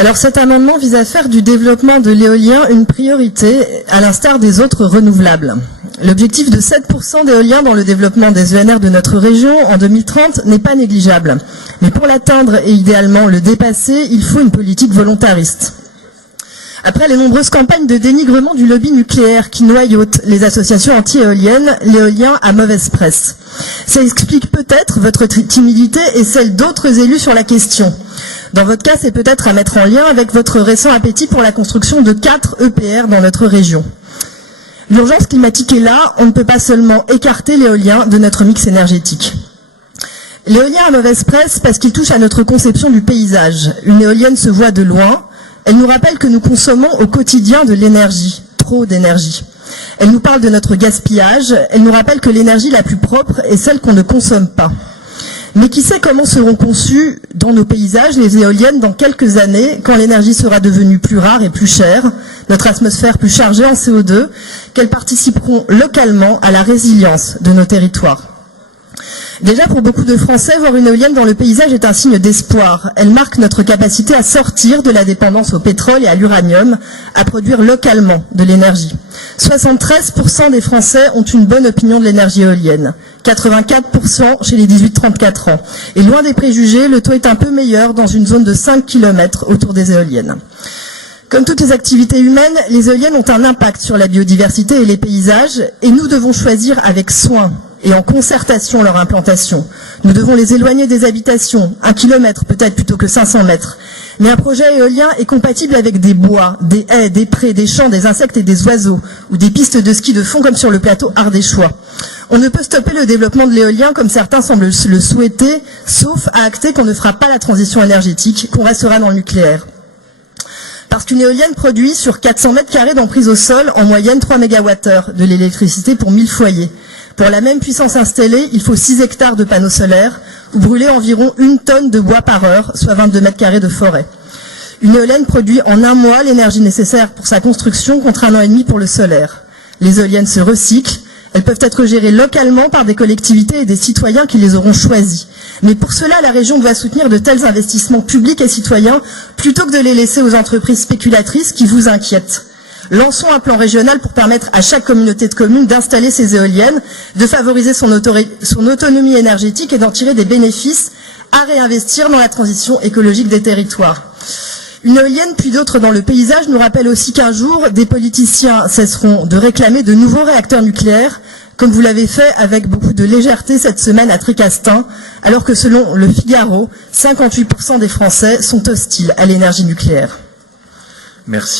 Alors cet amendement vise à faire du développement de l'éolien une priorité, à l'instar des autres renouvelables. L'objectif de 7% d'éolien dans le développement des ENR de notre région en 2030 n'est pas négligeable. Mais pour l'atteindre et idéalement le dépasser, il faut une politique volontariste. Après les nombreuses campagnes de dénigrement du lobby nucléaire qui noyautent les associations anti-éoliennes, l'éolien a mauvaise presse. Ça explique peut-être votre timidité et celle d'autres élus sur la question. Dans votre cas, c'est peut-être à mettre en lien avec votre récent appétit pour la construction de 4 EPR dans notre région. L'urgence climatique est là, on ne peut pas seulement écarter l'éolien de notre mix énergétique. L'éolien a mauvaise presse parce qu'il touche à notre conception du paysage. Une éolienne se voit de loin, elle nous rappelle que nous consommons au quotidien de l'énergie, trop d'énergie. Elle nous parle de notre gaspillage, elle nous rappelle que l'énergie la plus propre est celle qu'on ne consomme pas. Mais qui sait comment seront conçues dans nos paysages les éoliennes dans quelques années, quand l'énergie sera devenue plus rare et plus chère, notre atmosphère plus chargée en CO2, qu'elles participeront localement à la résilience de nos territoires. Déjà, pour beaucoup de Français, voir une éolienne dans le paysage est un signe d'espoir. Elle marque notre capacité à sortir de la dépendance au pétrole et à l'uranium, à produire localement de l'énergie. 73% des Français ont une bonne opinion de l'énergie éolienne. 84% chez les 18-34 ans. Et loin des préjugés, le taux est un peu meilleur dans une zone de 5 km autour des éoliennes. Comme toutes les activités humaines, les éoliennes ont un impact sur la biodiversité et les paysages, et nous devons choisir avec soin et en concertation leur implantation. Nous devons les éloigner des habitations, 1 km peut-être plutôt que 500 mètres. Mais un projet éolien est compatible avec des bois, des haies, des prés, des champs, des insectes et des oiseaux, ou des pistes de ski de fond comme sur le plateau ardéchois. On ne peut stopper le développement de l'éolien comme certains semblent le souhaiter, sauf à acter qu'on ne fera pas la transition énergétique, qu'on restera dans le nucléaire. Parce qu'une éolienne produit sur 400 mètres carrés d'emprise au sol en moyenne 3 MWh de l'électricité pour 1000 foyers. Pour la même puissance installée, il faut 6 hectares de panneaux solaires ou brûler environ 1 tonne de bois par heure, soit 22 mètres carrés de forêt. Une éolienne produit en 1 mois l'énergie nécessaire pour sa construction contre 1 an et demi pour le solaire. Les éoliennes se recyclent, elles peuvent être gérées localement par des collectivités et des citoyens qui les auront choisies. Mais pour cela, la région doit soutenir de tels investissements publics et citoyens plutôt que de les laisser aux entreprises spéculatrices qui vous inquiètent. Lançons un plan régional pour permettre à chaque communauté de communes d'installer ses éoliennes, de favoriser son autonomie énergétique et d'en tirer des bénéfices à réinvestir dans la transition écologique des territoires. Une éolienne, puis d'autres dans le paysage, nous rappelle aussi qu'un jour, des politiciens cesseront de réclamer de nouveaux réacteurs nucléaires, comme vous l'avez fait avec beaucoup de légèreté cette semaine à Tricastin, alors que selon Le Figaro, 58% des Français sont hostiles à l'énergie nucléaire. Merci.